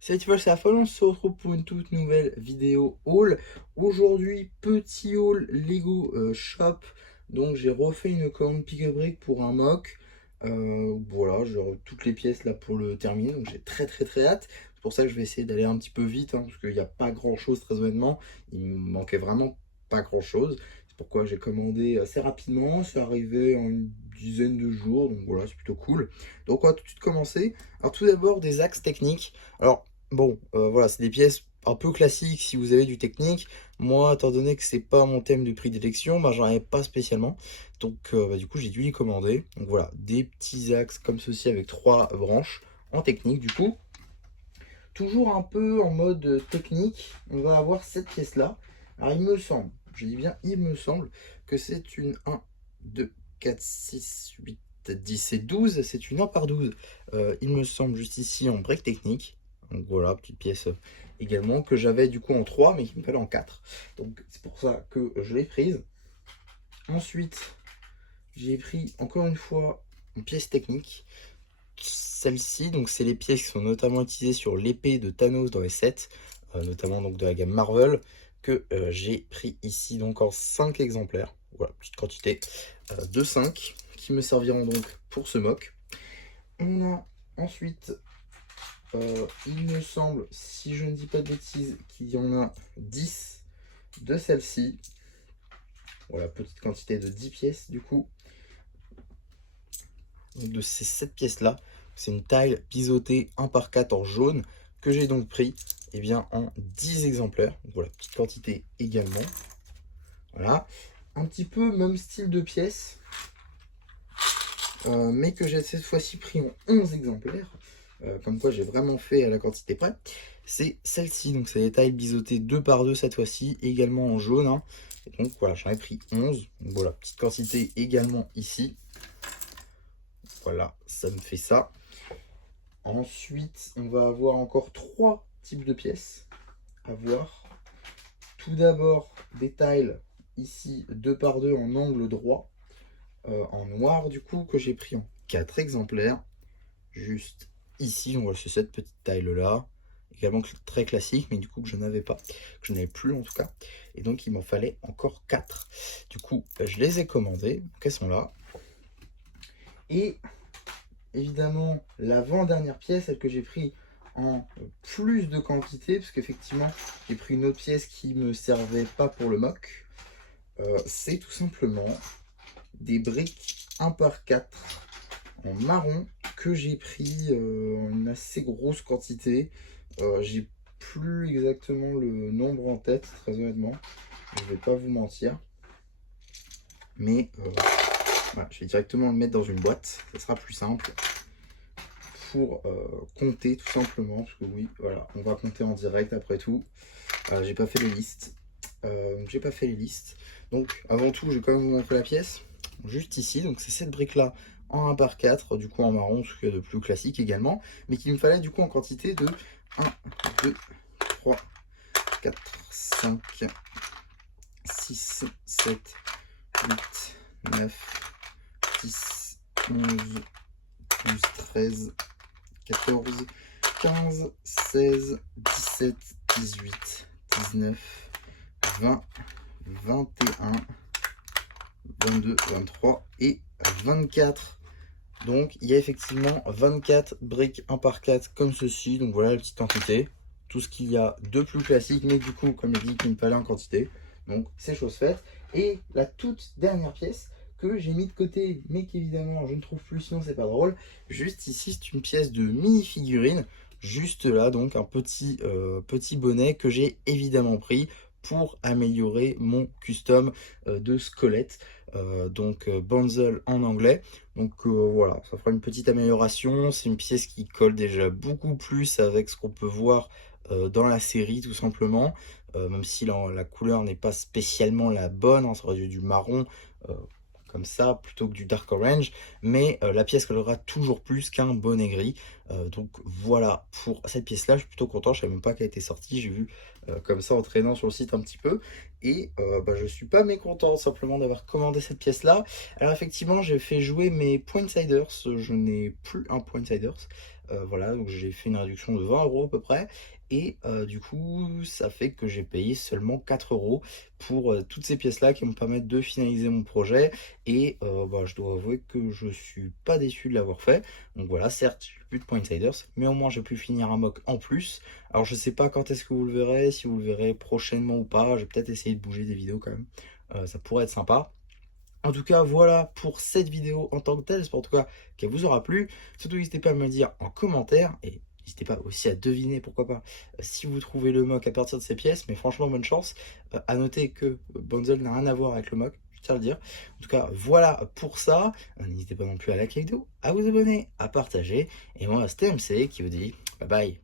Salut Tifol, c'est Afol, on se retrouve pour une toute nouvelle vidéo haul. Aujourd'hui, petit haul Lego Shop. Donc j'ai refait une commande pick-a-brick pour un mock. Voilà, j'ai toutes les pièces là pour le terminer. Donc j'ai très hâte. C'est pour ça que je vais essayer d'aller un petit peu vite, parce qu'il n'y a pas grand chose très honnêtement. Il me manquait vraiment pas grand chose. C'est pourquoi j'ai commandé assez rapidement. C'est arrivé en une dizaine de jours. Donc voilà, c'est plutôt cool. Donc on va tout de suite commencer. Alors tout d'abord des axes techniques. Alors bon, voilà, c'est des pièces un peu classiques si vous avez du technique. Moi, étant donné que c'est pas mon thème de prédilection, bah, j'en avais pas spécialement. Donc, du coup, j'ai dû les commander. Donc voilà, des petits axes comme ceci avec trois branches en technique. Du coup, toujours un peu en mode technique, on va avoir cette pièce-là. Alors, il me semble, je dis bien il me semble, que c'est une 1, 2, 4, 6, 8, 10 et 12. C'est une 1 par 12. Il me semble juste ici en break technique. Donc voilà, petite pièce également que j'avais du coup en 3 mais qu'il me fallait en 4. Donc c'est pour ça que je l'ai prise. Ensuite, j'ai pris encore une fois une pièce technique. Celle-ci, donc c'est les pièces qui sont notamment utilisées sur l'épée de Thanos dans les sets, notamment donc de la gamme Marvel, que j'ai pris ici donc en 5 exemplaires. Voilà, petite quantité de 5 qui me serviront donc pour ce mock. On a ensuite, il me semble, si je ne dis pas de bêtises, qu'il y en a 10 de celle-ci. Voilà, petite quantité de 10 pièces du coup. Donc de ces 7 pièces-là, c'est une taille biseautée 1 par 4 en jaune que j'ai donc pris en 10 exemplaires. Donc voilà, petite quantité également. Voilà, un petit peu même style de pièce, mais que j'ai cette fois-ci pris en 11 exemplaires. Comme quoi j'ai vraiment fait à la quantité près. C'est celle-ci, donc c'est des tailles biseautées 2 par 2 cette fois-ci, également en jaune. Et donc voilà, j'en ai pris 11. Donc voilà, petite quantité également ici. Voilà, ça me fait ça. Ensuite, on va avoir encore 3 types de pièces à voir. Tout d'abord, des tiles ici 2 par 2 en angle droit, en noir du coup, que j'ai pris en 4 exemplaires. Juste ici, on voit c'est cette petite taille là. Également très classique, mais du coup que je n'avais pas, que je n'avais plus en tout cas. Et donc il m'en fallait encore 4. Du coup, je les ai commandées, donc elles sont là. Et évidemment, l'avant-dernière pièce, celle que j'ai pris en plus de quantité, parce qu'effectivement, j'ai pris une autre pièce qui ne me servait pas pour le mock. C'est tout simplement des briques 1 par 4 en marron que j'ai pris en une assez grosse quantité. J'ai plus exactement le nombre en tête, très honnêtement. Je vais pas vous mentir. Mais voilà, je vais directement le mettre dans une boîte. Ça sera plus simple pour compter tout simplement, parce que oui, voilà, on va compter en direct après tout. J'ai pas fait les listes. Donc avant tout, je vais quand même vous montrer la pièce. Juste ici, donc c'est cette brique là en 1 par 4, du coup en marron, ce qu'il y a de plus classique également, mais qu'il me fallait du coup en quantité de 1, 2, 3, 4, 5, 6, 7, 8, 9, 10, 11, 12, 13, 14, 15, 16, 17, 18, 19, 20, 21, 22, 23 et 24. Donc il y a effectivement 24 briques 1 par 4 comme ceci. Donc voilà la petite quantité. Tout ce qu'il y a de plus classique, mais du coup, comme je dis, qu'il me fallait en quantité. Donc c'est chose faite. Et la toute dernière pièce que j'ai mis de côté, mais qu'évidemment je ne trouve plus, sinon c'est pas drôle. Juste ici, c'est une pièce de mini figurine. Juste là, donc un petit bonnet que j'ai évidemment pris pour améliorer mon custom de squelette. Donc Banzel en anglais. Donc voilà, ça fera une petite amélioration. C'est une pièce qui colle déjà beaucoup plus avec ce qu'on peut voir dans la série tout simplement. Même si la couleur n'est pas spécialement la bonne, ça aurait du marron euh, comme ça plutôt que du dark orange, mais la pièce collera toujours plus qu'un bonnet gris. Donc voilà pour cette pièce là, je suis plutôt content, je savais même pas qu'elle était sortie, j'ai vu comme ça en traînant sur le site un petit peu, Et je suis pas mécontent simplement d'avoir commandé cette pièce-là. Alors effectivement, j'ai fait jouer mes Pointsiders, je n'ai plus un Pointsiders. Voilà, donc j'ai fait une réduction de 20 € à peu près. Et du coup, ça fait que j'ai payé seulement 4 € pour toutes ces pièces-là qui me permettent de finaliser mon projet. Et je dois avouer que je suis pas déçu de l'avoir fait. Donc voilà, certes, j'ai plus de Pointsiders, mais au moins j'ai pu finir un mock en plus. Alors je sais pas quand est-ce que vous le verrez, si vous le verrez prochainement ou pas. Je vais peut-être essayer de bouger des vidéos quand même. Ça pourrait être sympa. En tout cas, voilà pour cette vidéo en tant que telle. J'espère en tout cas qu'elle vous aura plu. Surtout, n'hésitez pas à me le dire en commentaire. Et n'hésitez pas aussi à deviner, pourquoi pas, si vous trouvez le mock à partir de ces pièces. Mais franchement, bonne chance. À noter que Bonzel n'a rien à voir avec le mock, je tiens à le dire. En tout cas, voilà pour ça. N'hésitez pas non plus à liker la vidéo, à vous abonner, à partager. Et moi, c'était MC qui vous dit bye bye.